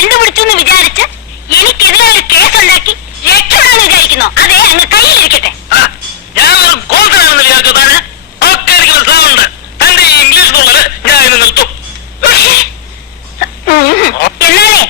കണ്ടുപിടിച്ചു എന്ന് വിചാരിച്ച് എനിക്കെതിരെ ഒരു കേസുണ്ടാക്കി രക്ഷപ്പെടാന്ന് വിചാരിക്കുന്നു. അതെ, അങ്ങ് കയ്യിലിരിക്കട്ടെ. ഞാനൊരു കോൺസനാണെന്ന് വിചാരിച്ചു താന്. ഒക്കെ എനിക്ക് മനസ്സിലാവുന്നുണ്ട്. തന്റെ ഈ ഇംഗ്ലീഷ് നുള്ളല് ഞാൻ ഇന്ന് നിർത്തും. എന്നാലേ